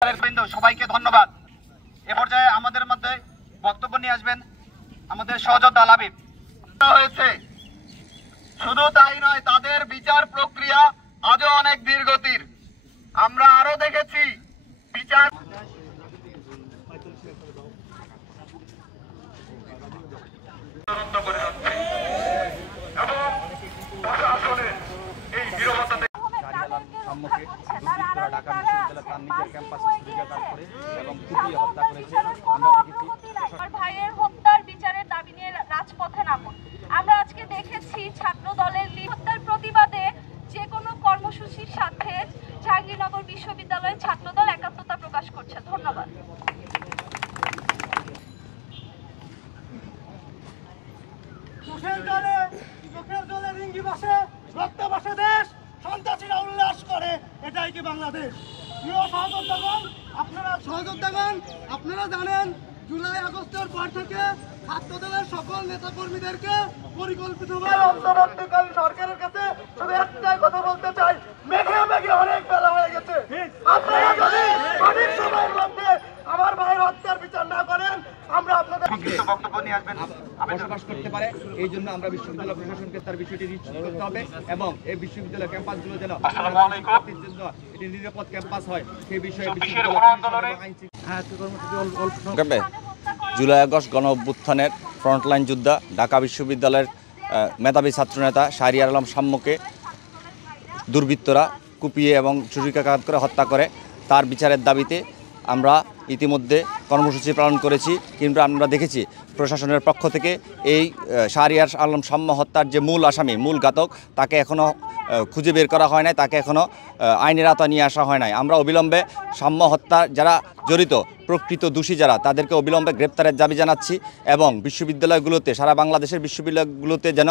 সবাইকে ধন্যবাদ। এ পর্যায়ে আমাদের মধ্যে বক্তব্য নিয়ে আসবেন আমাদের সহযোদ্ধা লাবিব হয়েছে। শুধু তাই নয়, তাদের বিচার প্রক্রিয়া আজও অনেক ধীরগতির। আমরা আরো দেখেছি বিচার ভাইয়ের হত্যার বিচারের দাবি নিয়ে রাজপথে নামুন। আমরা আজকে দেখেছি ছাত্র দলের হত্যার প্রতিবাদে যে কোনো কর্মসূচির সাথে জাহাঙ্গীরনগর বিশ্ববিদ্যালয়ের ছাত্রদল একাত্মতা প্রকাশ করছে। ধন্যবাদ। এটাই কি বাংলাদেশ? প্রিয় সহযোদ্ধাগণ, আপনারা জানেন জুলাই আগস্টের পর থেকে ছাত্রদলের সকল নেতা কর্মীদেরকে পরিকল্পিতভাবে অন্তর্বর্তীকালীন সরকারের কাছে শুধু একটাই কথা বলতে চাই, মেঘে মেঘে অনেক বেলা হয়ে গেছে। আপনারা যদি সঠিক সময়ের মধ্যে আমার ভাইয়ের হত্যার বিচার না করেন, আমরা আপনাদের বক্তব্য নিয়ে আসবেন বসবাস করতে পারে। এই জন্য আমরা বিশ্ববিদ্যালয় প্রশাসনকে তার বিষয়টি নিশ্চিত করতে হবে এবং এই বিশ্ববিদ্যালয় ক্যাম্পাসগুলো যেন এটি নিরাপদ ক্যাম্পাস হয় সেই বিষয়ে জুলাই আগস্ট গণ অভ্যুত্থানের ফ্রন্টলাইন যোদ্ধা ঢাকা বিশ্ববিদ্যালয়ের মেধাবী ছাত্রনেতা শাহরিয়ার আলম সাম্যকে দুর্বৃত্তরা কুপিয়ে এবং ছুরিকাঘাত করে হত্যা করে। তার বিচারের দাবিতে আমরা ইতিমধ্যে কর্মসূচি পালন করেছি, কিন্তু আমরা দেখেছি প্রশাসনের পক্ষ থেকে এই শাহরিয়ার আলম সাম্য হত্যার যে মূল আসামি, মূল ঘাতক, তাকে এখনও খুঁজে বের করা হয় নাই, তাকে এখনও আইনের আওতায় নিয়ে আসা হয় নাই। আমরা অবিলম্বে সাম্য হত্যা যারা জড়িত, প্রকৃত দোষী যারা, তাদেরকে অবিলম্বে গ্রেপ্তারের দাবি জানাচ্ছি এবং বিশ্ববিদ্যালয়গুলোতে, সারা বাংলাদেশের বিশ্ববিদ্যালয়গুলোতে যেন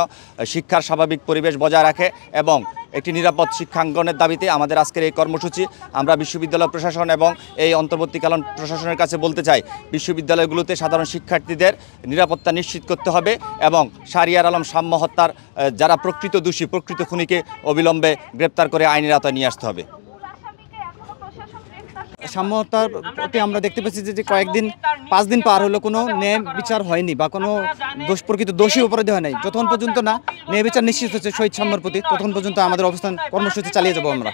শিক্ষার স্বাভাবিক পরিবেশ বজায় রাখে এবং একটি নিরাপদ শিক্ষাঙ্গনের দাবিতে আমাদের আজকের এই কর্মসূচি। আমরা বিশ্ববিদ্যালয় প্রশাসন এবং এই অন্তর্বর্তীকালীন প্রশাসনের কাছে বলতে চাই, বিশ্ববিদ্যালয়গুলোতে সাধারণ শিক্ষার্থীদের নিরাপত্তা নিশ্চিত করতে হবে এবং শাহরিয়ার আলম সাম্য হত্যার যারা প্রকৃত দোষী, প্রকৃত খুনিকে অবিলম্বে গ্রেপ্তার করে আইনের আওতায় নিয়ে আসতে হবে। সাম্য হত্যার প্রতি আমরা দেখতে পাচ্ছি যে কয়েকদিন 5 দিন পার হলো কোনো ন্যায় বিচার হয়নি বা কোনো প্রকৃত দোষী অপরাধী হয় নাই। যতক্ষণ পর্যন্ত না ন্যায় বিচার নিশ্চিত হচ্ছে শহীদ সাম্যর প্রতি, ততক্ষণ পর্যন্ত আমাদের অবস্থান কর্মসূচি চালিয়ে যাবো আমরা।